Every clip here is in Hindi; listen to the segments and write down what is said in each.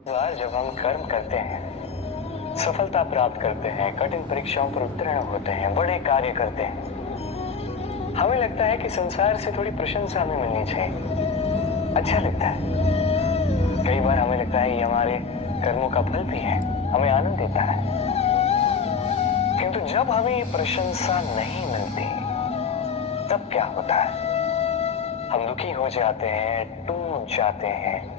बार जब हम कर्म करते हैं, सफलता प्राप्त करते हैं, कठिन परीक्षाओं पर उत्तीर्ण होते हैं, बड़े कार्य करते हैं, हमें लगता है कि संसार से थोड़ी प्रशंसा हमें मिलनी चाहिए। अच्छा लगता है। कई बार हमें लगता है ये हमारे कर्मों का फल भी है, हमें आनंद देता है। किंतु जब हमें ये प्रशंसा नहीं मिलती, तब क्या होता है? हम दुखी हो जाते हैं, टूट जाते हैं।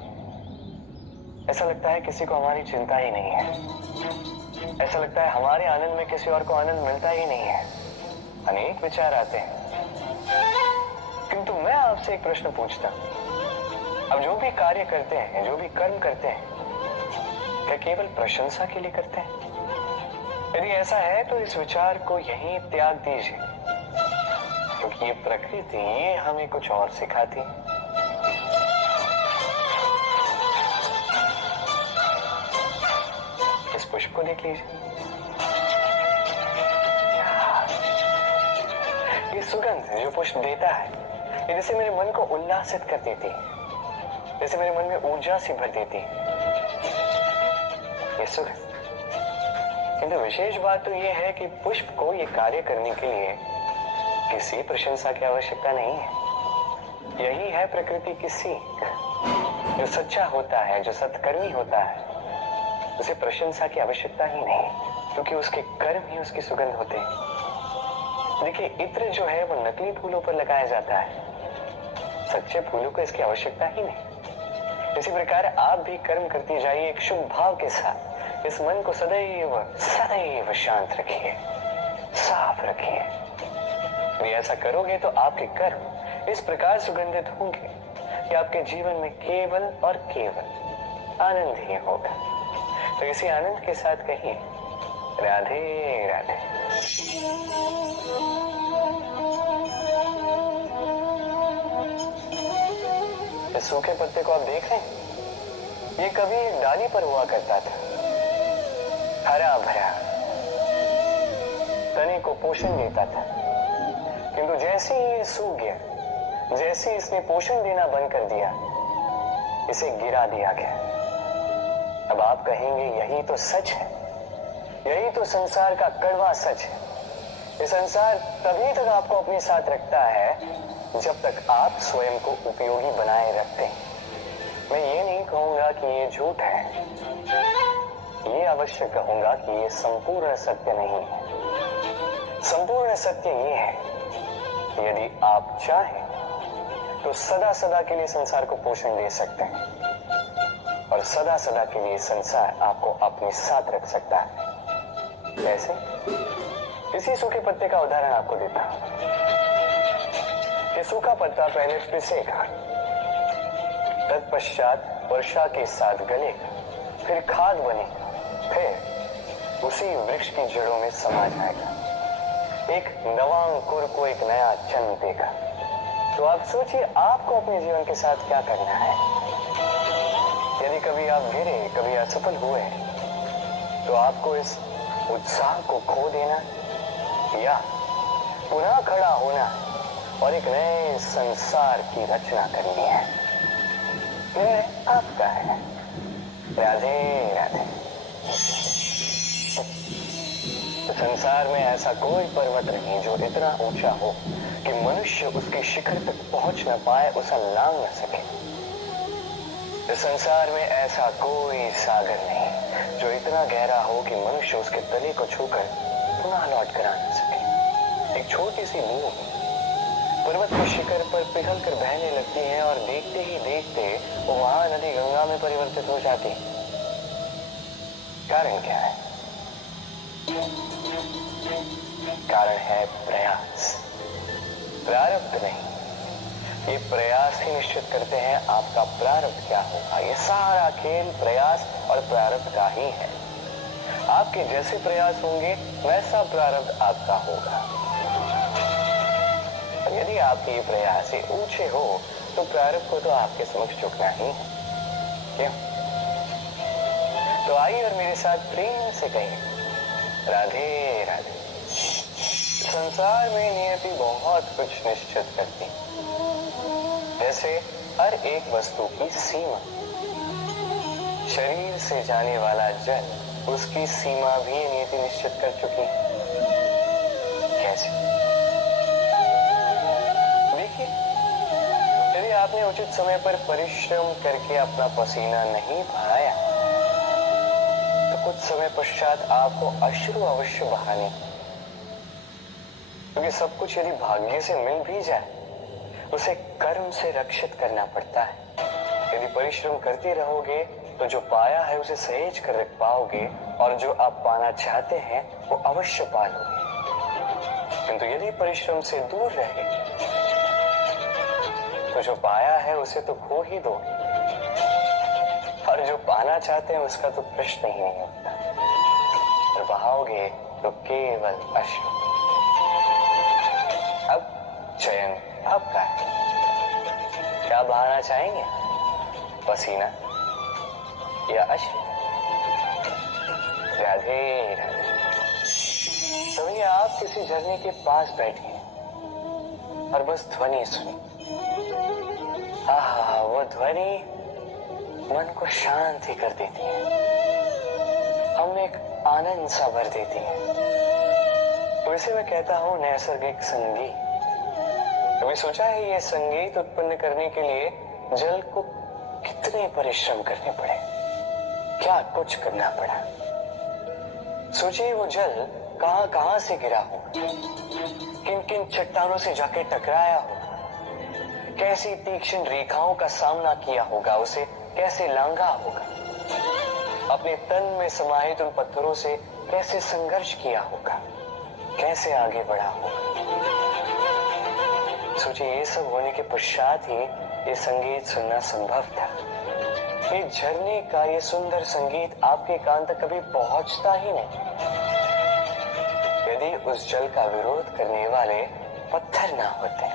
ऐसा लगता है किसी को हमारी चिंता ही नहीं है। ऐसा लगता है हमारे आनंद में किसी और को आनंद मिलता ही नहीं है। अनेक विचार आते हैं। किंतु मैं आपसे एक प्रश्न पूछता हूं, अब जो भी कार्य करते हैं, जो भी कर्म करते हैं, क्या केवल प्रशंसा के लिए करते हैं? यदि ऐसा है तो इस विचार को यहीं त्याग दीजिए, क्योंकि ये प्रकृति ये हमें कुछ और सिखाती है। इस पुष्प को देख लीजिए। ये सुगंध जो पुष्प देता है, ये जैसे मेरे मन को उल्लासित कर देती है, जैसे मेरे मन में ऊर्जा सी भर देती है ये सुगंध। किंतु विशेष बात तो ये है कि पुष्प को ये कार्य करने के लिए किसी प्रशंसा की आवश्यकता नहीं है। यही है प्रकृति की सीख। जो सच्चा होता है, जो सत्कर्मी होता है, उसे प्रशंसा की आवश्यकता ही नहीं, क्योंकि उसके कर्म ही उसकी सुगंध होते हैं। देखिए, इत्र जो है वो नकली फूलों पर लगाया जाता है, सच्चे फूलों को इसकी आवश्यकता ही नहीं। इसी प्रकार आप भी कर्म करते जाइए एक शुभ भाव के साथ। इस मन को सदैव सदैव शांत रखिए, साफ रखिए। यदि ऐसा करोगे तो आपके कर्म इस प्रकार सुगंधित होंगे कि आपके जीवन में केवल और केवल आनंद ही होगा। तो इसी आनंद के साथ कहिए, राधे राधे। इस सूखे पत्ते को आप देख रहे हैं, ये कभी एक डाली पर हुआ करता था, हरा भरा, तने को पोषण देता था। किंतु जैसे ही ये सूख गया, जैसे इसने पोषण देना बंद कर दिया, इसे गिरा दिया गया। अब आप कहेंगे यही तो सच है, यही तो संसार का कड़वा सच है। ये संसार तभी तक आपको अपने साथ रखता है जब तक आप स्वयं को उपयोगी बनाए रखते हैं। मैं ये नहीं कहूंगा कि ये झूठ है, ये अवश्य कहूंगा कि ये संपूर्ण सत्य नहीं है। संपूर्ण सत्य ये है कि यदि आप चाहें तो सदा सदा के लिए संसार को पोषण दे सकते हैं, और सदा सदा के लिए संसार आपको अपने साथ रख सकता है। कैसे? इसी सूखे पत्ते का उदाहरण आपको देता हूं। ये सूखा पत्ता पहले पिसेगा, तत्पश्चात वर्षा के साथ गलेगा, फिर खाद बनेगा, फिर उसी वृक्ष की जड़ों में समा जाएगा, एक नवा अंकुर को एक नया जन्म देगा। तो आप सोचिए आपको अपने जीवन के साथ क्या करना है। यदि कभी आप गिरे, कभी असफल हुए, तो आपको इस उत्साह को खो देना या पुनः खड़ा होना और एक नए संसार की रचना करनी है। निर्णय आपका है। राधे राधे। संसार में ऐसा कोई पर्वत नहीं जो इतना ऊंचा हो कि मनुष्य उसके शिखर तक पहुंच न पाए, उसे लांघ न सके। इस संसार में ऐसा कोई सागर नहीं जो इतना गहरा हो कि मनुष्य उसके तले को छूकर पुनः लौट कर आ न सके। एक छोटी सी बूंद पर्वत के शिखर पर पिघल कर बहने लगती है और देखते ही देखते वो महानदी गंगा में परिवर्तित हो जाती है। कारण क्या है? कारण है प्रयास, प्रारब्ध नहीं। ये प्रयास ही निश्चित करते हैं आपका प्रारब्ध क्या होगा। ये सारा खेल प्रयास और प्रारब्ध का ही है। आपके जैसे प्रयास होंगे वैसा प्रारब्ध आपका होगा। और यदि आपके ये प्रयास ऊंचे हो तो प्रारब्ध को तो आपके समक्ष झुकना ही है। क्यों? तो आइए और मेरे साथ प्रेम से कहिए, राधे राधे। संसार में नियति बहुत कुछ निश्चित करती है, जैसे हर एक वस्तु की सीमा। शरीर से जाने वाला जल उसकी सीमा भी नियति निश्चित कर चुकी है। कैसे? देखिए, यदि आपने उचित समय पर परिश्रम करके अपना पसीना नहीं बहाया तो कुछ समय पश्चात आपको अश्रु अवश्य बहाने, क्योंकि सब कुछ यदि भाग्य से मिल भी जाए उसे कर्म से रक्षित करना पड़ता है। यदि परिश्रम करते रहोगे तो जो पाया है उसे सहेज कर रख पाओगे और जो आप पाना चाहते हैं वो अवश्य पालोगे। किंतु यदि परिश्रम से दूर रहे तो जो पाया है उसे तो खो ही दोगे और जो पाना चाहते हैं उसका तो प्रश्न ही नहीं उठता, और बहाओगे तो केवल अश्रु। अब चयन आपका है, क्या बहाना चाहेंगे, पसीना या अश्रु? राधे राधे। कभी आप किसी झरने के पास बैठे हैं और बस ध्वनि सुनी, आहा, वो ध्वनि मन को शांति कर देती है, हम एक आनंद सा भर देती है। तो इसे मैं कहता हूं नैसर्गिक संगीत। कभी सोचा है ये संगीत उत्पन्न करने के लिए जल को कितने परिश्रम करने पड़े, क्या कुछ करना पड़ा? सोचिए वो जल कहां कहां से गिरा हो, किन किन चट्टानों से जाके टकराया हो, कैसी तीक्ष्ण रेखाओं का सामना किया होगा, उसे कैसे लांघा होगा, अपने तन में समाहित उन पत्थरों से कैसे संघर्ष किया होगा, कैसे आगे बढ़ा होगा। सोचिए ये सब होने के पश्चात ही ये संगीत सुनना संभव था। ये झरने का ये सुंदर संगीत आपके कान तक कभी पहुंचता ही नहीं यदि उस जल का विरोध करने वाले पत्थर ना होते।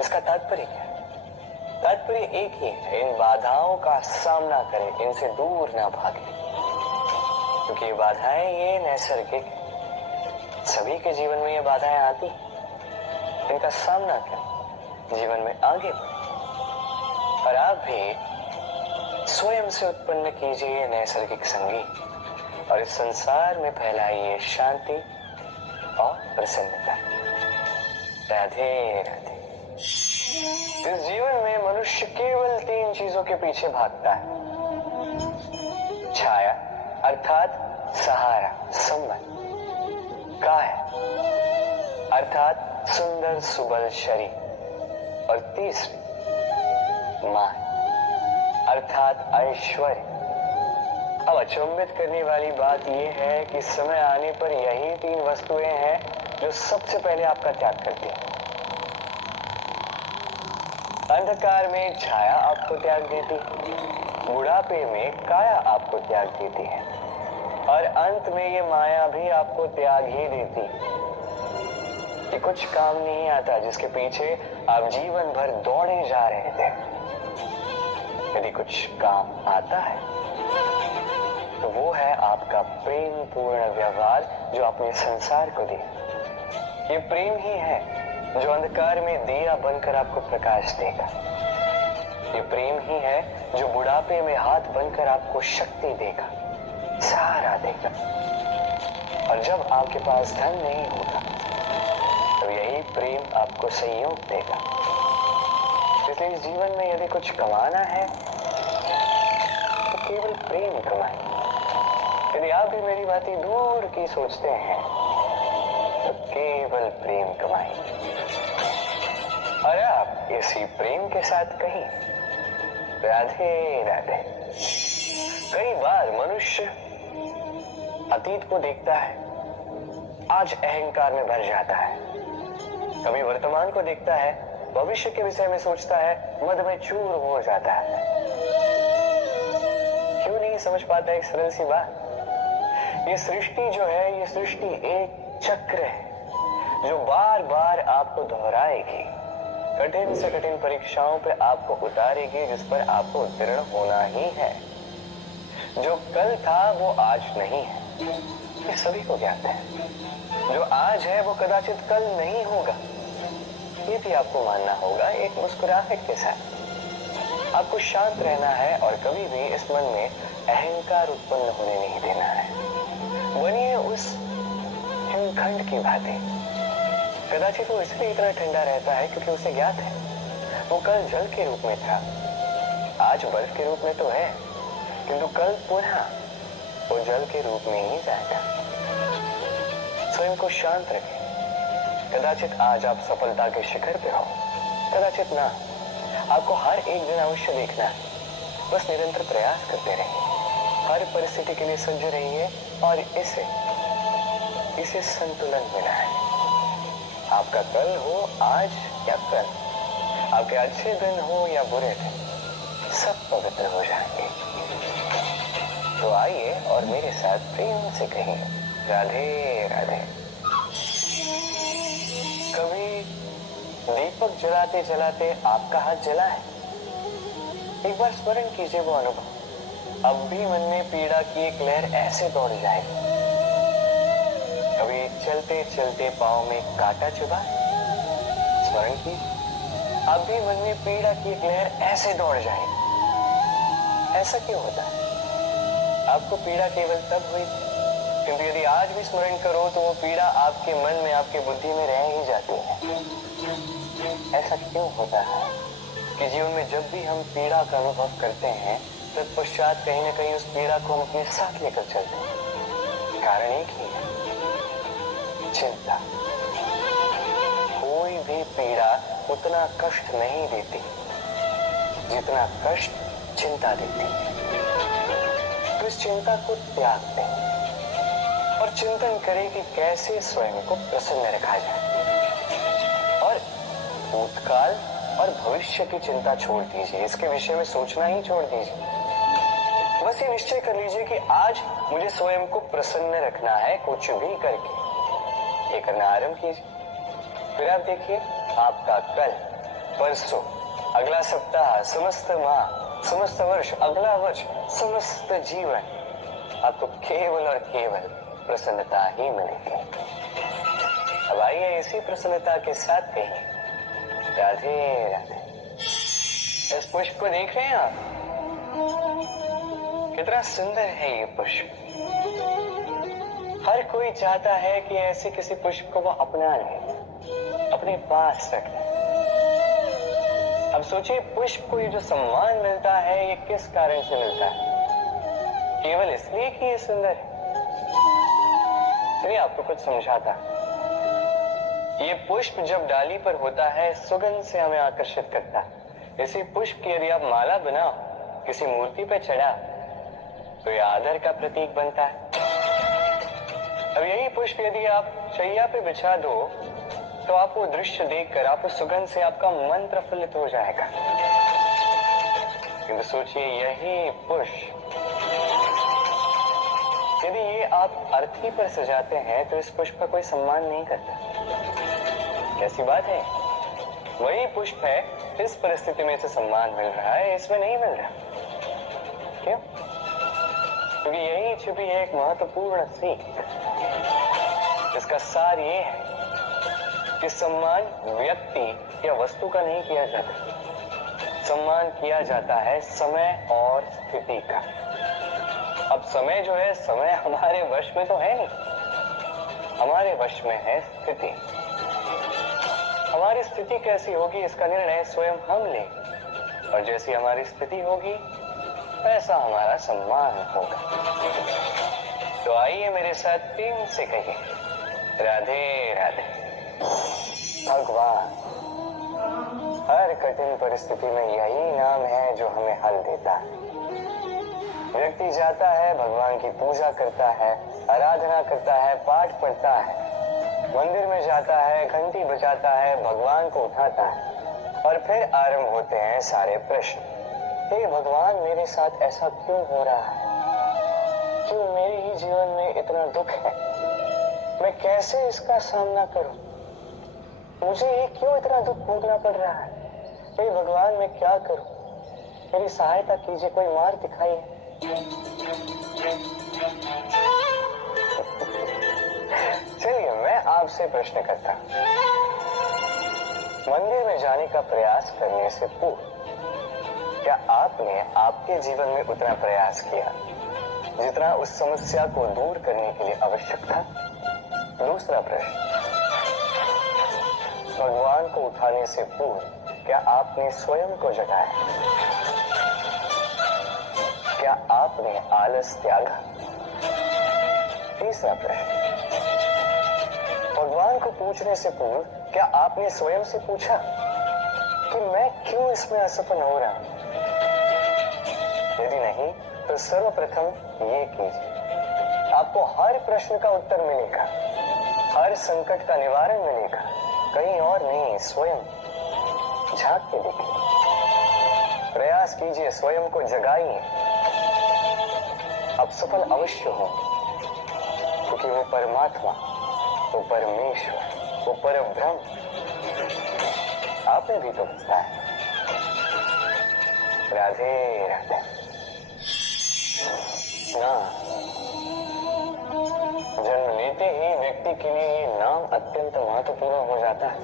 इसका तात्पर्य क्या? तात्पर्य एक ही है, इन बाधाओं का सामना करें, इनसे दूर ना भागे, क्योंकि ये बाधाएं ये नैसर्गिक, सभी के जीवन में ये बाधाएं आती, इनका सामना कर जीवन में आगे बढ़े। और आप भी स्वयं से उत्पन्न कीजिए नैसर्गिक संगीत और इस संसार में फैलाइए शांति और प्रसन्नता। राधे राधे। इस जीवन में मनुष्य केवल 3 चीजों के पीछे भागता है, छाया अर्थात सहारा संबंध, काया अर्थात सुंदर सुबल शरीर, और तीसरी मान अर्थात ऐश्वर्य। अब अचंभित करने वाली बात यह है कि समय आने पर यही 3 वस्तुएं हैं जो सबसे पहले आपका त्याग करती हैं। अंधकार में छाया आपको त्याग देती, बुढ़ापे में काया आपको त्याग देती है, और अंत में ये माया भी आपको त्याग ही देती। ये कुछ काम नहीं आता जिसके पीछे आप जीवन भर दौड़े जा रहे थे। यदि कुछ काम आता है तो वो है आपका प्रेम पूर्ण व्यवहार जो आपने संसार को दिया। ये प्रेम ही है जो अंधकार में दिया बनकर आपको प्रकाश देगा। ये प्रेम ही है जो बुढ़ापे में हाथ बनकर आपको शक्ति देगा, सहारा देगा। और जब आपके पास धन नहीं होगा तो यही प्रेम आपको संयोग देगा। इसलिए इस जीवन में यदि कुछ कमाना है तो केवल प्रेम कमाएं। यदि आप भी मेरी बातें दूर की सोचते हैं तो केवल प्रेम कमाएं। और आप इसी प्रेम के साथ कहीं राधे राधे। कई बार मनुष्य अतीत को देखता है, आज अहंकार में भर जाता है। कभी वर्तमान को देखता है, भविष्य के विषय में सोचता है, मद में चूर हो जाता है। क्यों नहीं समझ पाता एक सरल सी बात? ये सृष्टि जो है, ये सृष्टि एक चक्र है जो बार बार आपको दोहराएगी, कठिन से कठिन परीक्षाओं पे आपको उतारेगी, जिस पर आपको उत्तीर्ण होना ही है। जो कल था वो आज नहीं है, ये सभी को ज्ञात है। जो आज है वो कदाचित कल नहीं होगा, ये भी आपको मानना होगा एक मुस्कुराहट के साथ। आपको शांत रहना है और कभी भी इस मन में अहंकार उत्पन्न होने नहीं देना है। बनिए उस हिमखंड की भांति। कदाचित वो इसलिए इतना ठंडा रहता है क्योंकि उसे ज्ञात है वो कल जल के रूप में था, आज बर्फ के रूप में तो है, किंतु कल पुनः वो जल के रूप में ही जाएगा। स्वयं को शांत रखें। कदाचित आज आप सफलता के शिखर पे हो, कदाचित ना। आपको हर एक दिन अवश्य देखना है। बस निरंतर प्रयास करते रहिए, हर परिस्थिति के लिए सज्ज रहिए और इसे संतुलन मिला है। आपका कल हो आज या कल, आपके अच्छे दिन हो या बुरे दिन, सब पवित्र हो जाएंगे। तो आइए और मेरे साथ प्रेम से कहिए, राधे राधे। कभी दीपक जलाते जलाते आपका हाथ जला है? एक बार स्मरण कीजिए वो अनुभव। अब भी मन में पीड़ा की एक लहर ऐसे दौड़ जाएगी। कभी चलते चलते पांव में कांटा चुभा? स्मरण कीजिए, अब भी मन में पीड़ा की एक लहर ऐसे दौड़ जाएगी। ऐसा क्यों होता है? आपको पीड़ा केवल तब हुई, किंतु यदि आज भी स्मरण करो तो वो पीड़ा आपके मन में, आपके बुद्धि में रह ही जाती है। ऐसा क्यों होता है कि जीवन में जब भी हम पीड़ा का अनुभव करते हैं तत्पश्चात कहीं ना कहीं उस पीड़ा को हम अपने साथ लेकर चलते हैं? कारण एक ही है, चिंता। कोई भी पीड़ा उतना कष्ट नहीं देती जितना कष्ट चिंता देती है। तो इस चिंता को त्याग दें और चिंतन करें कि कैसे स्वयं को प्रसन्न रखा जाए। और भूतकाल और भविष्य की चिंता छोड़ दीजिए, इसके विषय में सोचना ही छोड़ दीजिए। बस ये निश्चय कर लीजिए कि आज मुझे स्वयं को प्रसन्न रखना है, कुछ भी करके। ये करना आरंभ कीजिए। फिर आप देखिए आपका कल, परसों, अगला सप्ताह, समस्त माह, समस्त वर्ष, अगला वर्ष, समस्त जीवन आपको केवल और केवल प्रसन्नता ही मिलेगी। अब आइए इसी प्रसन्नता के साथ कहिए, राधे राधे। इस पुष्प को देख रहे हैं आप? कितना सुंदर है ये पुष्प। हर कोई चाहता है कि ऐसे किसी पुष्प को वो अपना ले, अपने पास रख ले। अब सोचिए, पुष्प को ये जो सम्मान मिलता है ये किस कारण से मिलता है? केवल इसलिए कि ये सुंदर है? चलिए आपको कुछ समझाता। ये पुष्प जब डाली पर होता है सुगंध से हमें आकर्षित करता है। इसी पुष्प की यदि आप माला बनाओ, किसी मूर्ति पे चढ़ा, तो यह आदर का प्रतीक बनता है। अब यही पुष्प यदि आप शैया पे बिछा दो तो आप वो दृश्य देखकर, आप उस सुगंध से आपका मन प्रफुल्लित हो जाएगा। किंतु सोचिए, यही पुष्प यदि ये आप अर्थी पर सजाते हैं तो इस पुष्प का कोई सम्मान नहीं करता। कैसी बात है? वही पुष्प है, इस परिस्थिति में इसे सम्मान मिल रहा है, इसमें नहीं मिल रहा। क्यों? क्योंकि यही छुपी है एक महत्वपूर्ण सीख। इसका सार ये है कि सम्मान व्यक्ति या वस्तु का नहीं किया जाता, सम्मान किया जाता है समय और स्थिति का। अब समय जो है, समय हमारे वश में तो है नहीं, हमारे वश में है स्थिति। हमारी स्थिति कैसी होगी इसका निर्णय स्वयं हम लें, और जैसी हमारी स्थिति होगी वैसा हमारा सम्मान होगा। तो आइए मेरे साथ प्रेम से कहिए, राधे राधे। भगवान, हर कठिन परिस्थिति में यही नाम है जो हमें हल देता है। व्यक्ति जाता है, भगवान की पूजा करता है, आराधना करता है, पाठ पढ़ता है, मंदिर में जाता है, घंटी बजाता है, भगवान को उठाता है, और फिर आरंभ होते हैं सारे प्रश्न। हे भगवान, मेरे साथ ऐसा क्यों हो रहा है? क्यों मेरे ही जीवन में इतना दुख है? मैं कैसे इसका सामना करूं? मुझे ये क्यों इतना दुख भोगना पड़ रहा है? हे भगवान, मैं क्या करूं? मेरी सहायता कीजिए, कोई मार्ग दिखाइए। चलिए मैं आपसे प्रश्न करता हूं। मंदिर में जाने का प्रयास करने से पूर्व क्या आपने आपके जीवन में उतना प्रयास किया जितना उस समस्या को दूर करने के लिए आवश्यक था? दूसरा प्रश्न, भगवान को उठाने से पूर्व क्या आपने स्वयं को जगाया? क्या आपने आलस त्यागा? तीसरा प्रश्न, भगवान को पूछने से पूर्व क्या आपने स्वयं से पूछा कि मैं क्यों इसमें असफल हो रहा हूं? यदि नहीं तो सर्वप्रथम ये कीजिए, आपको हर प्रश्न का उत्तर मिलेगा, हर संकट का निवारण मिलेगा, कहीं और नहीं, स्वयं झांक के देखिए, प्रयास कीजिए, स्वयं को जगाइए, आप सफल अवश्य हो, क्योंकि वो परमात्मा, वो परमेश्वर, वो परब्रह्म आपने भी तो बताया। राधे राधे। जन्म लेते ही व्यक्ति के लिए ये नाम अत्यंत महत्वपूर्ण हो जाता है।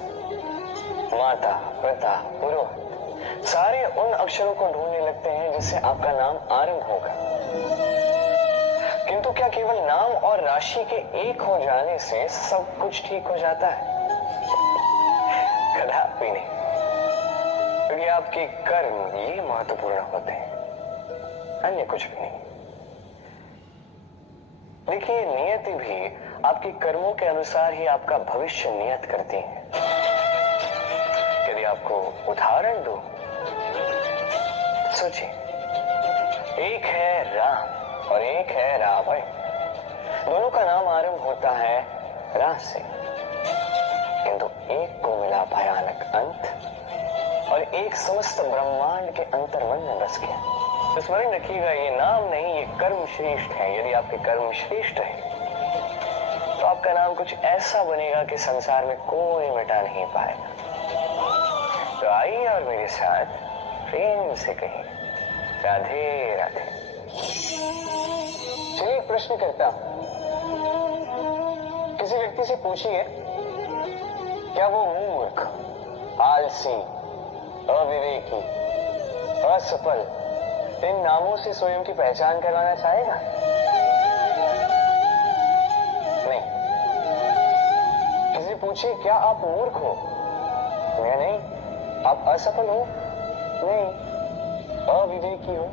माता, पिता, पुरोहित सारे उन अक्षरों को ढूंढने लगते हैं जिससे आपका नाम आरंभ होगा। किंतु क्या केवल नाम और राशि के एक हो जाने से सब कुछ ठीक हो जाता है? कदापि नहीं, क्योंकि आपके कर्म ये महत्वपूर्ण होते हैं, अन्य कुछ भी नहीं। देखिए, नियति भी आपके कर्मों के अनुसार ही आपका भविष्य नियत करती है। यदि आपको उदाहरण दूं, सोचिए, एक है राम और एक है रावण। दोनों का नाम आरंभ होता है रा से, किंतु एक को मिला भयानक अंत और एक समस्त ब्रह्मांड के अंतर्मन में बस गया। तो स्मरण रखिएगा, ये नाम नहीं, ये कर्म श्रेष्ठ है। यदि आपके कर्म श्रेष्ठ है तो आपका नाम कुछ ऐसा बनेगा कि संसार में कोई मिटा नहीं पाएगा। तो आइए और मेरे साथ प्रेम से कहिए, राधे राधे। चलिए एक प्रश्न करता हूं, किसी व्यक्ति से पूछिए, क्या वो मूर्ख, आलसी, अविवेकी, असफल इन नामों से स्वयं की पहचान करवाना चाहेगा? नहीं। किसी पूछिए, क्या आप मूर्ख हो? मैं नहीं। आप असफल हो? नहीं। अविवेकी हो?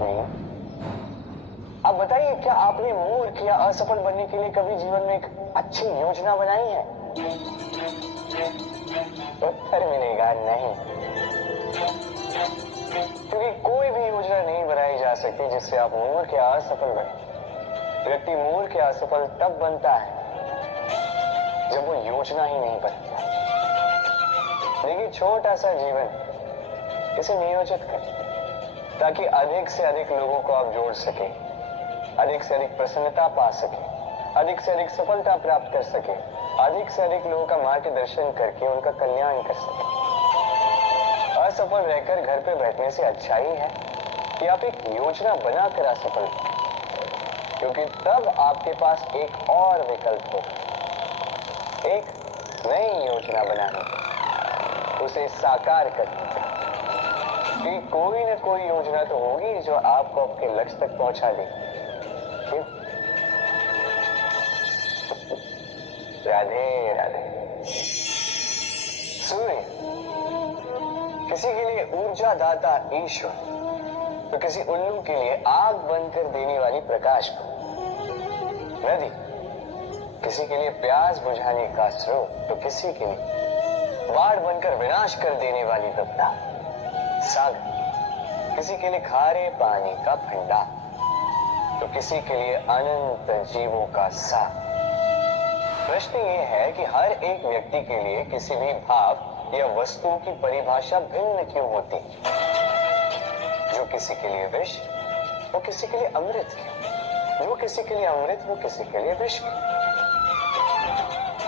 नहीं। आप बताइए, क्या आपने मूर्ख या असफल बनने के लिए कभी जीवन में एक अच्छी योजना बनाई है? उत्तर मिलेगा नहीं, क्योंकि कोई भी योजना नहीं बनाई जा सकती जिससे आप मूर्ख या असफल बने। व्यक्ति मूर्ख या असफल तब बनता है जब वो योजना ही नहीं बनता। देखिए, छोटा सा जीवन इसे नियोजित करें ताकि अधिक से अधिक लोगों को आप जोड़ सके, अधिक से अधिक प्रसन्नता पा सके, अधिक से अधिक सफलता प्राप्त कर सके, अधिक से अधिक लोगों का मार्गदर्शन करके उनका कल्याण कर सके। असफल रहकर घर पे बैठने से अच्छा ही है कि आप एक योजना बनाकर असफल हो, क्योंकि तब आपके पास एक और विकल्प हो, एक नई योजना बनाने का, उसे साकार करने का। कि कोई न कोई योजना तो होगी जो आपको आपके लक्ष्य तक पहुंचा देगी। राधे राधे। सूर्य किसी के लिए ऊर्जा दाता ईश्वर, तो किसी उल्लू के लिए आग बनकर देने वाली प्रकाश। नदी किसी के लिए प्यास बुझाने का स्रोत, तो किसी के लिए बाढ़ बनकर विनाश कर देने वाली विपदा। सागर किसी के लिए खारे पानी का भंडार, तो किसी के लिए अनंत जीवों का सागर। प्रश्न ये है कि हर एक व्यक्ति के लिए किसी भी भाव या वस्तु की परिभाषा भिन्न क्यों होती? जो किसी के लिए विष, वो किसी के लिए अमृत क्यों? जो किसी के लिए अमृत, वो किसी के लिए विष क्यों?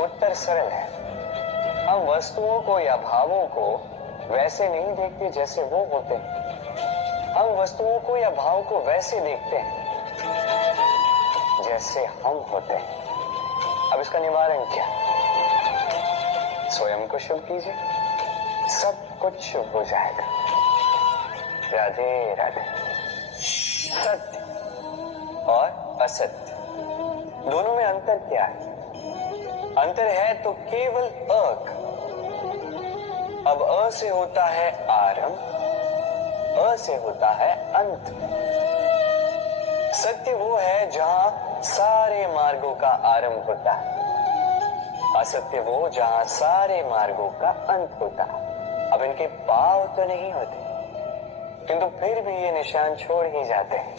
उत्तर सरल है, हम वस्तुओं को या भावों को वैसे नहीं देखते जैसे वो होते हैं। हम वस्तुओं को या भाव को वैसे देखते हैं जैसे हम होते हैं। अब इसका निवारण क्या? स्वयं को शुभ कीजिए, सब कुछ शुभ हो जाएगा। राधे राधे। सत्य और असत्य दोनों में अंतर क्या है? अंतर है तो केवल अ का। अब अ से होता है आरंभ, अ से होता है अंत। सत्य वो है जहां सारे मार्गों का आरंभ होता है, असत्य वो जहां सारे मार्गों का अंत होता है। अब इनके पांव तो नहीं होते, किंतु फिर भी ये निशान छोड़ ही जाते हैं।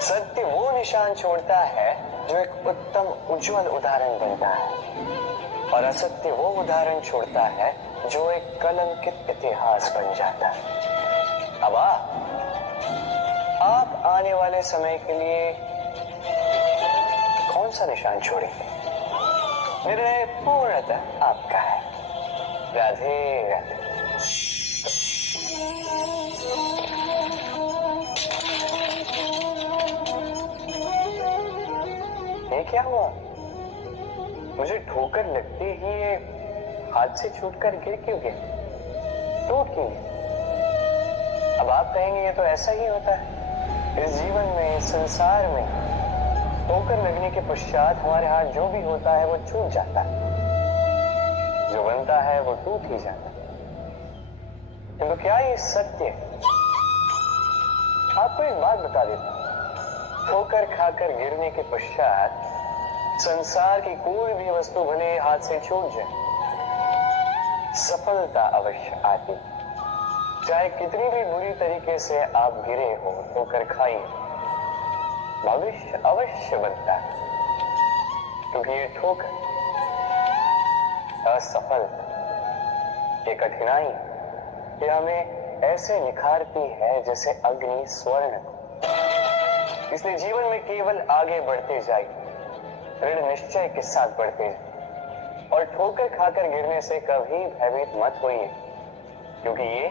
सत्य वो निशान छोड़ता है जो एक उत्तम उज्जवल उदाहरण बनता है, और असत्य वो उदाहरण छोड़ता है जो एक कलंकित इतिहास बन जाता है। अब आप आने वाले समय के लिए कौन सा निशान छोड़ेंगे? निर्णय पूर्णतः आपका है। राधे राधे। ये क्या हुआ? मुझे ठोकर लगते ही ये हाथ से छूटकर गिर क्यों गया? टूट क्यों गया? अब आप कहेंगे ये तो ऐसा ही होता है इस जीवन में, इस संसार में। ठोकर लगने के पश्चात हमारे हाथ जो भी होता है वो छूट जाता है, जो बनता है वो टूट ही जाता है। किंतु क्या ये सत्य है? आपको एक बात बता देता हूं, ठोकर खाकर गिरने के पश्चात संसार की कोई भी वस्तु भले हाथ से छूट जाए, सफलता अवश्य आती। चाहे कितनी भी बुरी तरीके से आप गिरे हो, ठोकर खाई, भविष्य अवश्य बनता है, क्योंकि ये ठोकर, असफलता, ये कठिनाई, ये हमें ऐसे निखारती है जैसे अग्नि स्वर्ण को। इसलिए जीवन में केवल आगे बढ़ते जाइए, दृढ़ निश्चय के साथ बढ़ते जाइए, और ठोकर खाकर गिरने से कभी भयभीत मत होइए, क्योंकि ये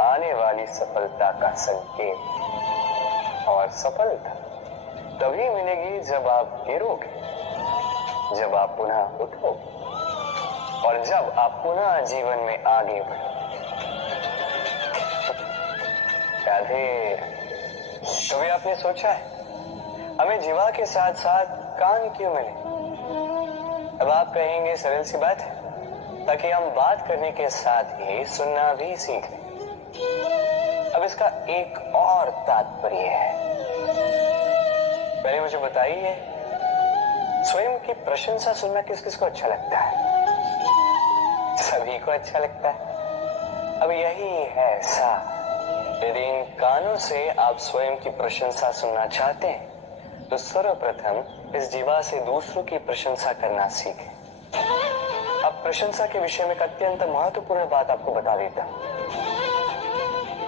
आने वाली सफलता का संकेत। और सफलता तभी मिलेगी जब आप गिरोगे, जब आप पुनः उठोगे, और जब आप पुनः जीवन में आगे बढ़ोगे। राधे। कभी आपने सोचा है हमें जीवा के साथ साथ कान क्यों मिले? अब आप कहेंगे सरल सी बात है, ताकि हम बात करने के साथ ही सुनना भी सीख लें। अब इसका एक और तात्पर्य है। पहले मुझे बताइए, स्वयं की प्रशंसा सुनना किस किस को अच्छा लगता है? सभी को अच्छा लगता है। अब यही है सा, यदि इन कानों से आप स्वयं की प्रशंसा सुनना चाहते हैं तो सर्वप्रथम इस जीवा से दूसरों की प्रशंसा करना सीखें। अब प्रशंसा के विषय में एक अत्यंत महत्वपूर्ण बात आपको बता देता हूं।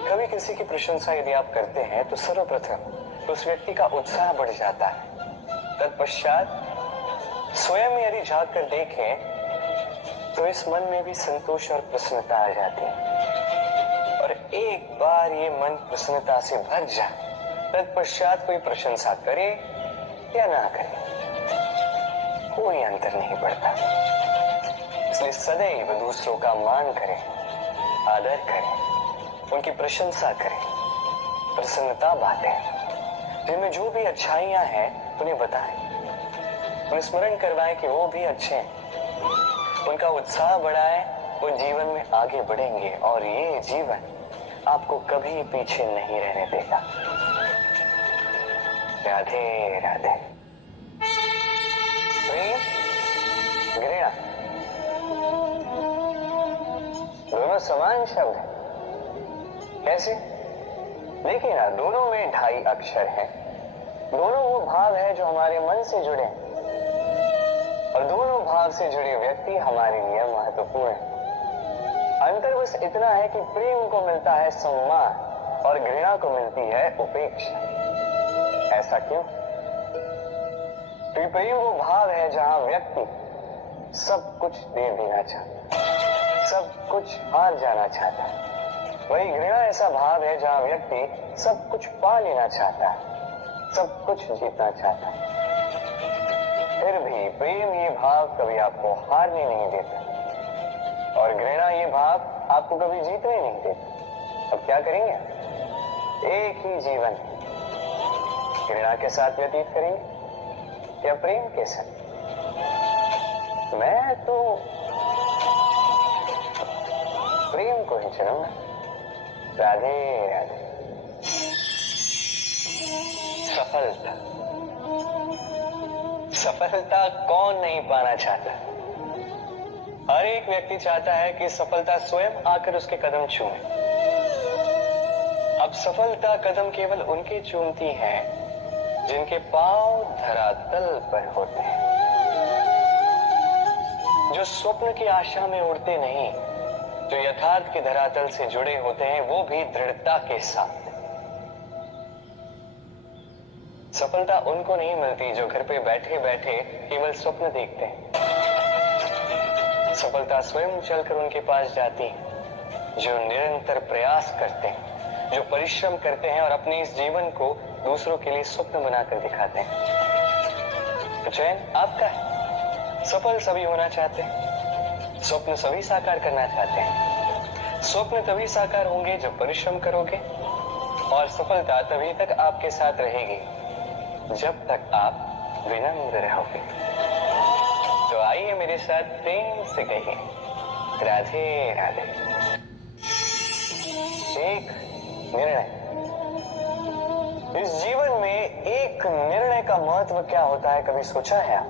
कभी किसी की प्रशंसा यदि आप करते हैं तो सर्वप्रथम उस व्यक्ति का उत्साह बढ़ जाता है। तत्पश्चात स्वयं यदि झांक कर देखें तो इस मन में भी संतोष और प्रसन्नता आ जाती है, और एक बार ये मन प्रसन्नता से भर जाए, तत्पश्चात कोई प्रशंसा करे या ना करे, कोई अंतर नहीं पड़ता। इसलिए सदैव दूसरों का मान करें, आदर करें, उनकी प्रशंसा करें, प्रसन्नता बांटें, जिनमें जो भी अच्छाइयां हैं उन्हें बताएं, उन्हें स्मरण करवाएं कि वो भी अच्छे हैं, उनका उत्साह बढ़ाएं, वो जीवन में आगे बढ़ेंगे, और ये जीवन आपको कभी पीछे नहीं रहने देगा। राधे राधे। प्रेम, घृणा दोनों समान शब्द हैं। कैसे? देखिए ना, दोनों में 2.5 अक्षर हैं। दोनों वो भाव है जो हमारे मन से जुड़े हैं, और दोनों भाव से जुड़े व्यक्ति हमारे लिए महत्वपूर्ण हैं। अंतर बस इतना है कि प्रेम को मिलता है सम्मान और घृणा को मिलती है उपेक्षा। ऐसा क्यों? क्योंकि प्रेम वो भाव है जहां व्यक्ति सब कुछ दे देना चाहता है, सब कुछ हार जाना चाहता है। वही घृणा ऐसा भाव है जहां व्यक्ति सब कुछ पा लेना चाहता है, सब कुछ जीतना चाहता है। फिर भी प्रेम ये भाव कभी आपको हारने नहीं देता, और घृणा ये भाव आपको कभी जीतने नहीं देता। अब क्या करेंगे? एक ही जीवन घृणा के साथ व्यतीत करेंगे या प्रेम के साथ? मैं तो प्रेम को ही चुनूंगा। राधे राधे। सफलता, सफलता कौन नहीं पाना चाहता? हर एक व्यक्ति चाहता है कि सफलता स्वयं आकर उसके कदम चूमे। अब सफलता कदम केवल उनके चूमती है जिनके पांव धरातल पर होते हैं, जो स्वप्न की आशा में उड़ते नहीं, जो यथार्थ के धरातल से जुड़े होते हैं, वो भी दृढ़ता के साथ। सफलता उनको नहीं मिलती जो घर पे बैठे बैठे केवल स्वप्न देखते हैं। सफलता स्वयं चलकर उनके पास जाती है, जो निरंतर प्रयास करते हैं, जो परिश्रम करते हैं और अपने इस जीवन को दूसरों के लिए स्वप्न बनाकर दिखाते हैं। तो चयन आपका है। सफल सभी होना चाहते हैं, स्वप्न सभी साकार करना चाहते हैं। स्वप्न तभी साकार होंगे जब परिश्रम करोगे, और सफलता तभी तक आपके साथ रहेगी जब तक आप विनम्र रहोगे। तो आइए मेरे साथ प्रेम से कहिए, राधे राधे। एक निर्णय। इस जीवन में एक निर्णय का महत्व क्या होता है, कभी सोचा है आप?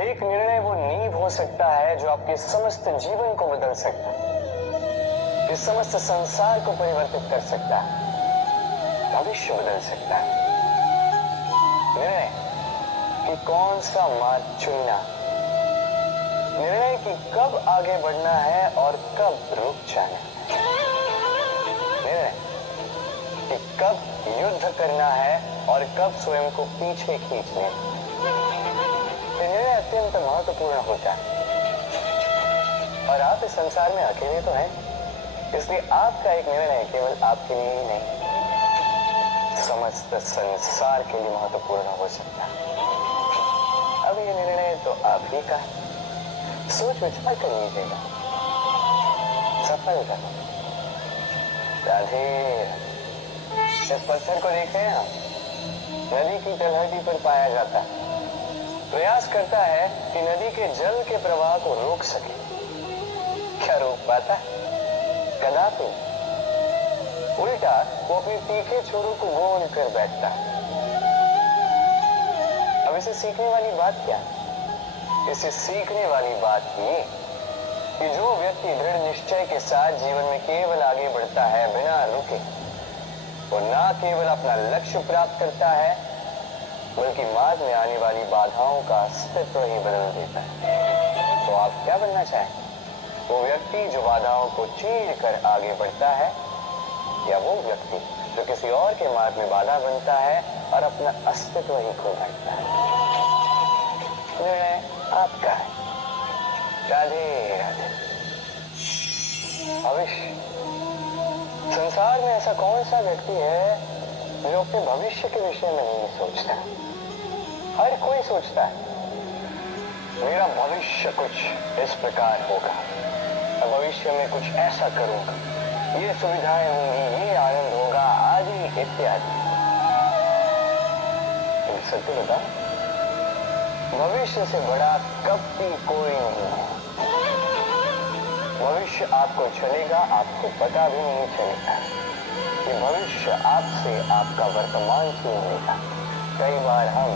एक निर्णय वो नींव हो सकता है जो आपके समस्त जीवन को बदल सकता है, इस समस्त संसार को परिवर्तित कर सकता है, भविष्य बदल सकता है। निर्णय कि कौन सा मार्ग चुनना, निर्णय कि कब आगे बढ़ना है और कब रुक जाना है, निर्णय कि कब युद्ध करना है और कब स्वयं को पीछे खींचने। ये निर्णय अत्यंत महत्वपूर्ण होता है, और आप इस संसार में अकेले तो हैं, इसलिए आपका एक निर्णय केवल आपके लिए ही नहीं, समस्त संसार के लिए महत्वपूर्ण हो सकता है। अब ये निर्णय तो आप ही का है, सोच विचार कर लीजिएगा। सफल करो। राधे। इस पत्थर को देखें आप, नदी की तलहटी पर पाया जाता है। प्रयास करता है कि नदी के जल के प्रवाह को रोक सके। क्या रोक पाता है? कदापि। उल्टा वो अपने तीखे छोरों को गोल कर बैठता है। अब इसे सीखने वाली बात क्या है? इसे सीखने वाली बात ये कि जो व्यक्ति दृढ़ निश्चय के साथ जीवन में केवल आगे बढ़ता है बिना रुके, वो ना केवल अपना लक्ष्य प्राप्त करता है, बल्कि मार्ग में आने वाली बाधाओं का अस्तित्व ही बदल देता है। तो आप क्या बनना चाहें? वो व्यक्ति जो बाधाओं को चीर कर आगे बढ़ता है, या वो व्यक्ति जो किसी और के मार्ग में बाधा बनता है और अपना अस्तित्व ही खो बैठता है? निर्णय आपका है। राधे राधे। भविष्य। संसार में ऐसा कौन सा व्यक्ति है जो अपने भविष्य के विषय में नहीं सोचता? हर कोई सोचता है मेरा भविष्य कुछ इस प्रकार होगा, मैं भविष्य में कुछ ऐसा करूंगा, ये सुविधाएं होंगी, ये आनंद होगा, आदि इत्यादि। सत्य बताओ, भविष्य से बड़ा कभी कोई नहीं है। भविष्य आपको चलेगा, आपको पता भी नहीं चलेगा कि भविष्य आपसे आपका वर्तमान छीन लेगा। कई बार हम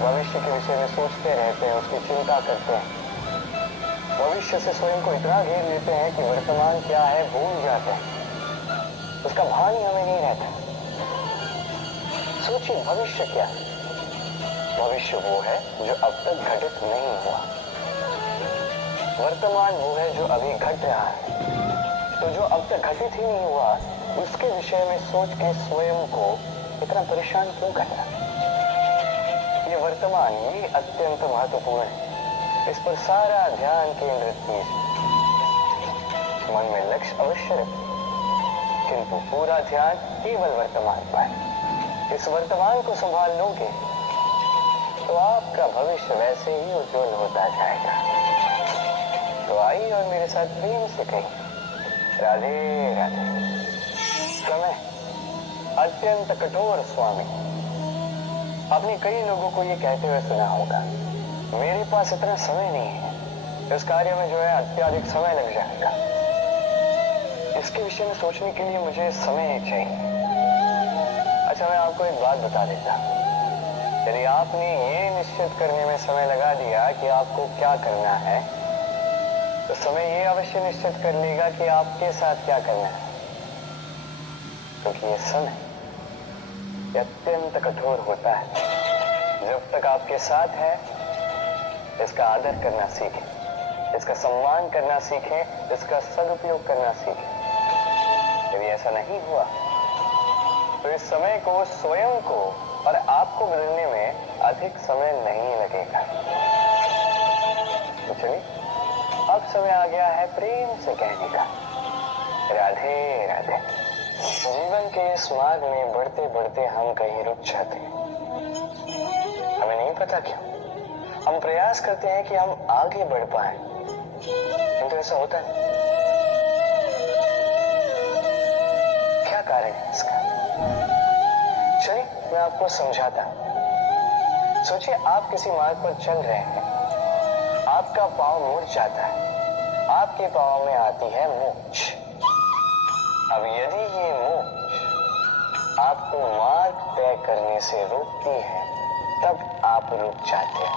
भविष्य के विषय में सोचते रहते हैं, उसकी चिंता करते हैं, भविष्य से स्वयं को इतना घेर लेते हैं कि वर्तमान क्या है भूल जाते हैं, उसका भान ही हमें नहीं रहता। सोचिए भविष्य क्या है? भविष्य वो है जो अब तक घटित नहीं हुआ, वर्तमान वो है जो अभी घट रहा है। तो जो अब तक घटित ही नहीं हुआ, उसके विषय में सोच के स्वयं को इतना परेशान क्यों करना? ये वर्तमान ये अत्यंत महत्वपूर्ण है, इस पर सारा ध्यान केंद्रित कीजिए। मन में लक्ष्य अवश्य रखें, किंतु पूरा ध्यान केवल वर्तमान पर। इस वर्तमान को संभाल लोगे तो आपका भविष्य वैसे ही उज्जवल होता जाएगा। तो आइए और मेरे साथ प्रेम से कहिए, राधे राधे। समय अत्यंत कठोर स्वामी। आपने कई लोगों को ये कहते हुए सुना होगा, मेरे पास इतना समय नहीं है, इस कार्य में जो है अत्यधिक समय लग जाएगा, इसके विषय में सोचने के लिए मुझे समय चाहिए। अच्छा, मैं आपको एक बात बता देता हूं। यदि आपने ये निश्चित करने में समय लगा दिया कि आपको क्या करना है, तो समय ये अवश्य निश्चित कर लेगा कि आपके साथ क्या करना है, क्योंकि ये समय अत्यंत कठोर होता है। जब तक आपके साथ है, इसका आदर करना सीखें, इसका सम्मान करना सीखें, इसका सदुपयोग करना सीखें। यदि ऐसा नहीं हुआ तो इस समय को, स्वयं को और आपको बदलने में अधिक समय नहीं लगेगा। तो चलिए, अब समय आ गया है प्रेम से कहने का, राधे राधे। जीवन के इस मार्ग में बढ़ते बढ़ते हम कहीं रुक जाते हैं, हमें नहीं पता क्यों। हम प्रयास करते हैं कि हम आगे बढ़ पाए, किंतु ऐसा होता नहीं। क्या कारण है इसका? चलिए, मैं आपको समझाता हूं। सोचिए, आप किसी मार्ग पर चल रहे हैं, आपका पांव मुड़ जाता है, आपके पांव में आती है मोच। अब यदि ये मोच आपको मार्ग तय करने से रोकती है, तब आप रुक जाते हैं।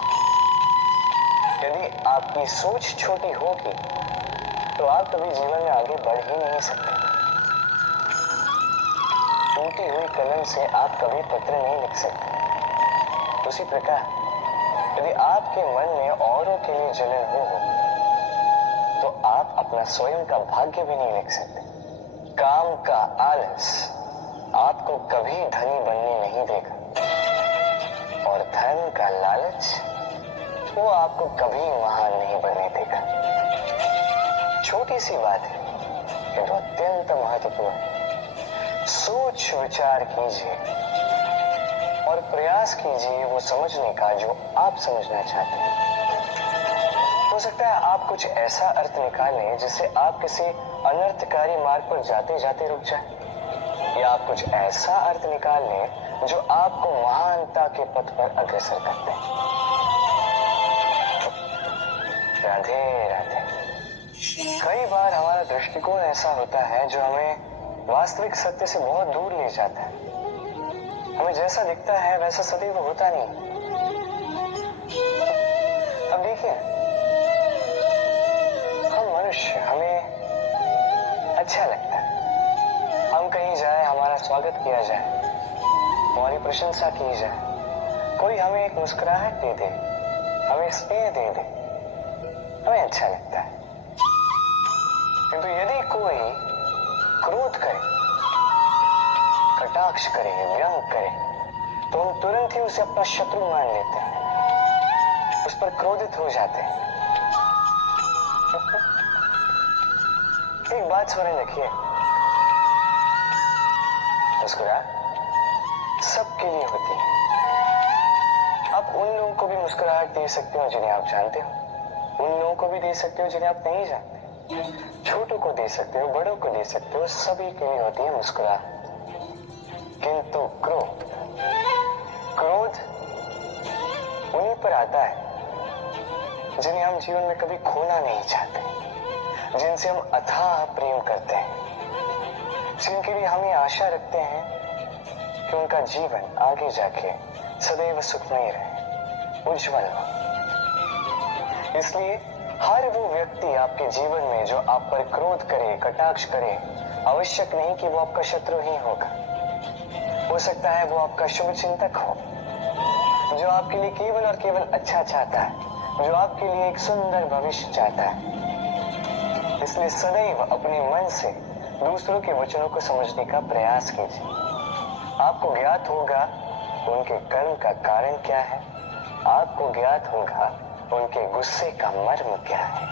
यदि आपकी सोच छोटी होगी, तो आप कभी जीवन में आगे बढ़ ही नहीं सकते। टूटी हुई कलम से आप कभी पत्र नहीं लिख सकते। उसी प्रकार यदि आपके मन में औरों के लिए जलन हो, तो आप अपना स्वयं का भाग्य भी नहीं लिख सकते। काम का आलस आपको कभी धनी बनने नहीं देगा, और धन का लालच वो आपको कभी महान नहीं बनने देगा। छोटी सी बात है, किंतु अत्यंत महत्वपूर्ण। सोच विचार कीजिए और प्रयास कीजिए वो समझने का जो आप समझना चाहते हैं। हो सकता है आप कुछ ऐसा अर्थ निकालें जिससे आप किसी अनर्थकारी मार्ग पर जाते जाते रुक जाए, या आप कुछ ऐसा अर्थ निकाल लें जो आपको महानता के पथ पर अग्रसर करते हैं। राधे राधे। कई बार हमारा दृष्टिकोण ऐसा होता है जो हमें वास्तविक सत्य से बहुत दूर ले जाता है। हमें जैसा दिखता है वैसा सदैव होता नहीं। अब देखिए, हम मनुष्य, हमें अच्छा लगता है, हम कहीं जाए हमारा स्वागत किया जाए, हमारी प्रशंसा की जाए, कोई हमें एक मुस्कुराहट दे दे, हमें स्नेह दे दे, हमें अच्छा लगता है। किंतु यदि कोई क्रोध करे, कटाक्ष करे, व्यंग करे, तो हम तुरंत ही उसे अपना शत्रु मान लेते हैं, उस पर क्रोधित हो जाते हैं। एक बात स्मरण रखिए, मुस्कुराहट सबके लिए होती है। आप उन लोगों को भी मुस्कुराहट दे सकते हो जिन्हें आप जानते हो, उन लोगों को भी दे सकते हो जिन्हें आप नहीं जानते, छोटों को दे सकते हो, बड़ों को दे सकते हो, सभी के लिए होती है मुस्कुराहट। किंतु क्रोध, क्रोध उन्हीं पर आता है जिन्हें हम जीवन में कभी खोना नहीं चाहते, जिनसे हम अथाह प्रेम करते हैं, जिनके लिए हम ये आशा रखते हैं कि उनका जीवन आगे जाके सदैव सुखमय रहे, उज्जवल हो। इसलिए हर वो व्यक्ति आपके जीवन में जो आप पर क्रोध करे, कटाक्ष करे, आवश्यक नहीं कि वो आपका शत्रु ही होगा। हो सकता है वो आपका शुभ चिंतक हो, जो आपके लिए केवल और केवल अच्छा चाहता है, जो आपके लिए एक सुंदर भविष्य चाहता है। इसलिए सदैव अपने मन से दूसरों के वचनों को समझने का प्रयास कीजिए। आपको ज्ञात होगा उनके कर्म का कारण क्या है, आपको ज्ञात होगा उनके गुस्से का मर्म क्या है।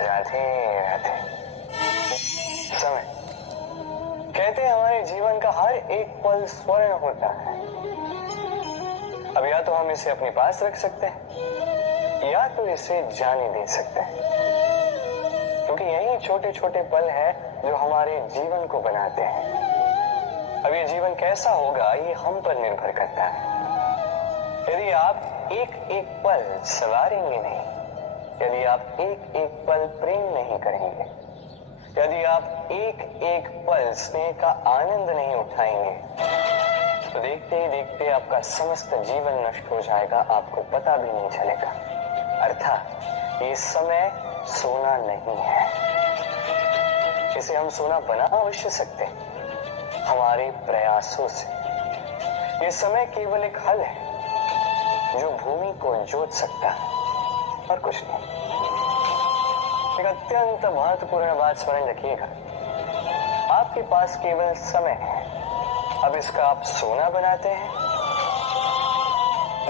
राधे राधे। समय कहते हैं हमारे जीवन का हर एक पल स्वर्ण होता है। अब या तो हम इसे अपने पास रख सकते हैं, या तो इसे जाने दे सकते हैं। क्योंकि यही छोटे छोटे पल हैं जो हमारे जीवन को बनाते हैं। अब ये जीवन कैसा होगा ये हम पर निर्भर करता है। यदि आप एक एक पल सवारेंगे नहीं, यदि आप एक एक पल प्रेम नहीं करेंगे, यदि आप एक एक पल स्नेह का आनंद नहीं उठाएंगे, तो देखते ही देखते आपका समस्त जीवन नष्ट हो जाएगा, आपको पता भी नहीं चलेगा। अर्थात ये समय सोना नहीं है। इसे हम सोना बना अवश्य सकते हैं हमारे प्रयासों से। ये समय केवल एक हल है जो भूमि को जोत सकता है और कुछ नहीं। एक अत्यंत महत्वपूर्ण बात स्मरण रखिएगा, आपके पास केवल समय है। अब इसका आप सोना बनाते हैं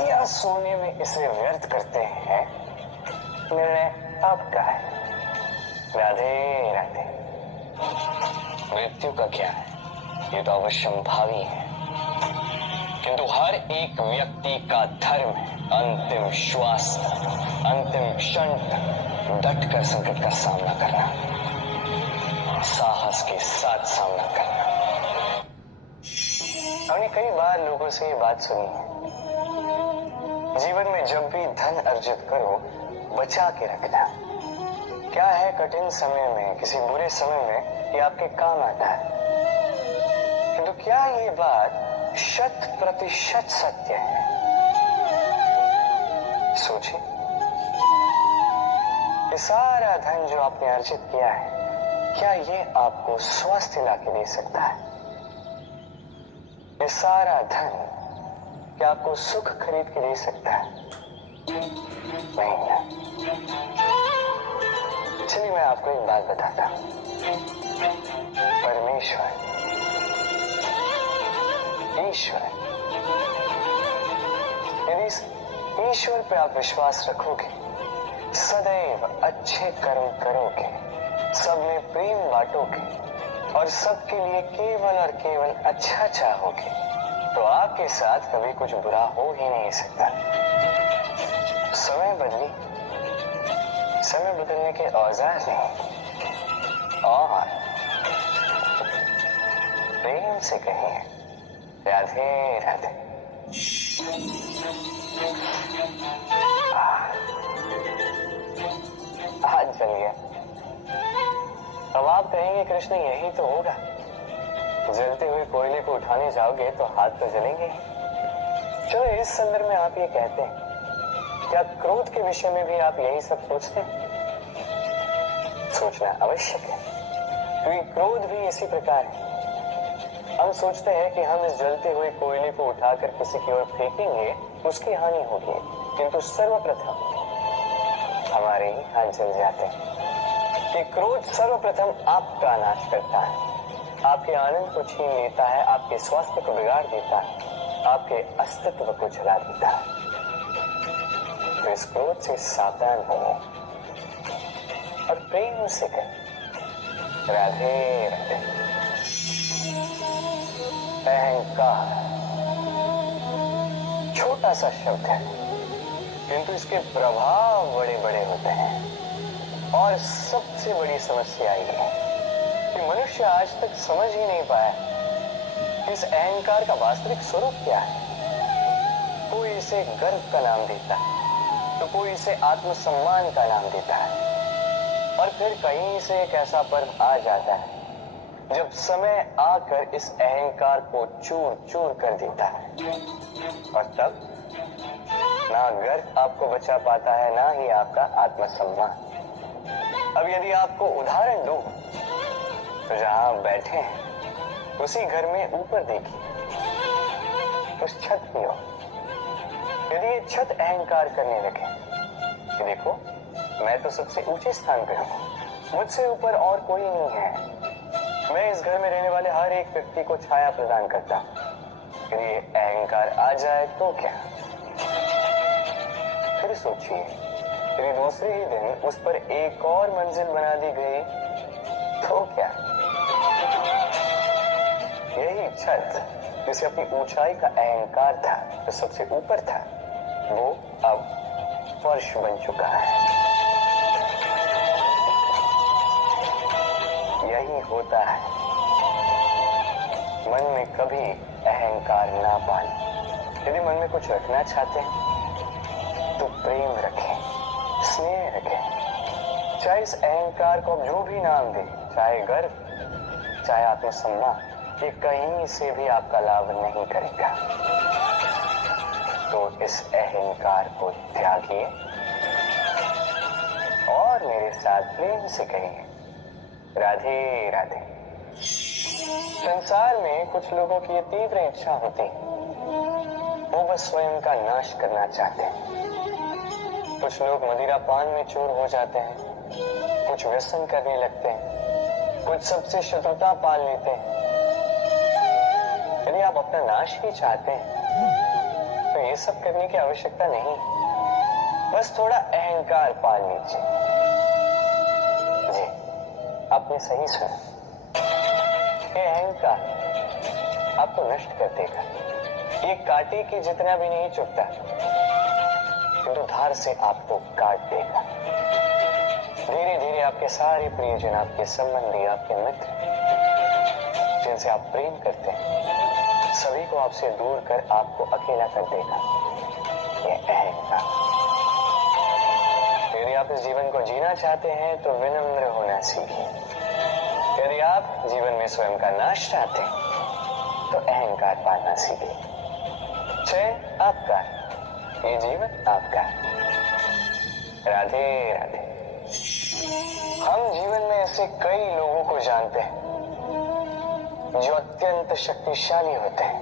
या सोने में इसे व्यर्थ करते हैं, निर्णय आपका है। राधे राधे। मृत्यु का क्या है, ये तो अवश्यंभावी है, किंतु हर एक व्यक्ति का धर्म है अंतिम श्वास, अंतिम क्षण तक डट कर संकट का सामना करना, साहस के साथ सामना करना। हमने कई बार लोगों से ये बात सुनी है, जीवन में जब भी धन अर्जित करो बचा के रखना। क्या है, कठिन समय में, किसी बुरे समय में ये आपके काम आता है। किंतु क्या ये बात 100% सत्य है? सोचिए, ये सारा धन जो आपने अर्जित किया है, क्या ये आपको स्वास्थ्य लाके दे सकता है? ये सारा धन क्या आपको सुख खरीद के दे सकता है? नहीं ना। चलिए मैं आपको एक बात बताता हूं। परमेश्वर, ईश्वर, यदि इस ईश्वर पे आप विश्वास रखोगे, सदैव अच्छे कर्म करोगे, सब में प्रेम बांटोगे और सबके लिए केवल और केवल अच्छा चाहोगे, तो आपके साथ कभी कुछ बुरा हो ही नहीं सकता। समय बदली, समय बदलने के औजार नहीं, और प्रेम से कहिए राधे राधे। हाथ जल गया। अब आप कहेंगे कृष्ण यही तो होगा, जलते हुए कोयले को उठाने जाओगे तो हाथ तो जलेंगे। चलो इस संदर्भ में आप ये कहते हैं, क्या क्रोध के विषय में भी आप यही सब सोचते हैं? सोचना आवश्यक है, क्योंकि क्रोध भी इसी प्रकार है। हम सोचते हैं कि हम इस जलते हुए कोयले को उठाकर किसी की ओर फेंकेंगे, उसकी हानि होगी, किंतु सर्वप्रथम हमारे ही हाथ जल जाते हैं। कि क्रोध सर्वप्रथम आपका नाश करता है, आपके आनंद को छीन लेता है, आपके स्वास्थ्य को बिगाड़ देता है, आपके अस्तित्व को जला देता है। तो इस क्रोध से सावधान हो और प्रेम से कहें राधे राधे। अहंकार छोटा सा शब्द है, किंतु इसके प्रभाव बड़े बड़े होते हैं। और सबसे बड़ी समस्या ये है कि मनुष्य आज तक समझ ही नहीं पाया कि इस अहंकार का वास्तविक स्वरूप क्या है। कोई इसे गर्व का नाम देता है, तो कोई इसे आत्मसम्मान का नाम देता है, और फिर कहीं से एक ऐसा पर्व आ जाता है जब समय आकर इस अहंकार को चूर चूर कर देता है, और तब ना गर्व आपको बचा पाता है, ना ही आपका आत्मसम्मान। अब यदि आपको उदाहरण दूं, तो जहां आप बैठे हैं उसी घर में ऊपर देखिए, उस छत की ओर। यदि ये छत अहंकार करने लगे कि देखो मैं तो सबसे ऊंचे स्थान पर हूं, मुझसे ऊपर और कोई नहीं है, मैं इस घर में रहने वाले हर एक व्यक्ति को छाया प्रदान करता हूं। यदि ये अहंकार आ जाए तो क्या? फिर सोचिए, यदि दूसरे ही दिन उस पर एक और मंजिल बना दी गई तो क्या? यही छत जिसे अपनी ऊंचाई का अहंकार था, जो सबसे ऊपर था, वो अब फर्श बन चुका है। नहीं होता है। मन में कभी अहंकार ना पालें। यदि मन में कुछ रखना चाहते हैं तो प्रेम रखें, स्नेह रखें। चाहे इस अहंकार को आप जो भी नाम दें, चाहे गर्व, चाहे आत्मसम्मान, ये कहीं से भी आपका लाभ नहीं करेगा। तो इस अहंकार को त्यागिए और मेरे साथ प्रेम से कहिए, राधे राधे। संसार में कुछ लोगों की ये तीव्र इच्छा होती है, वो बस स्वयं का नाश करना चाहते हैं। कुछ लोग मदिरा पान में चूर हो जाते हैं, कुछ व्यसन करने लगते हैं, कुछ सबसे शत्रुता पाल लेते हैं। यदि आप अपना नाश ही चाहते हैं तो ये सब करने की आवश्यकता नहीं, बस थोड़ा अहंकार पाल लीजिए। जी, आपने सही सुना, ये अहंकार आपको नष्ट कर देगा। ये कांटे की जितना भी नहीं चुभता, किंतु धार से आपको काट देगा। धीरे धीरे आपके सारे प्रियजन, आपके संबंधी, आपके मित्र, जिनसे आप प्रेम करते हैं, सभी को आपसे दूर कर आपको अकेला कर देगा ये अहंकार। यदि आप इस जीवन को जीना चाहते हैं तो विनम्र होना सीखिए। यदि आप जीवन में स्वयं का नाश चाहते हैं तो अहंकार पालना सीखिए। चयन आपका, ये जीवन आपका। राधे राधे। हम जीवन में ऐसे कई लोगों को जानते हैं जो अत्यंत शक्तिशाली होते हैं,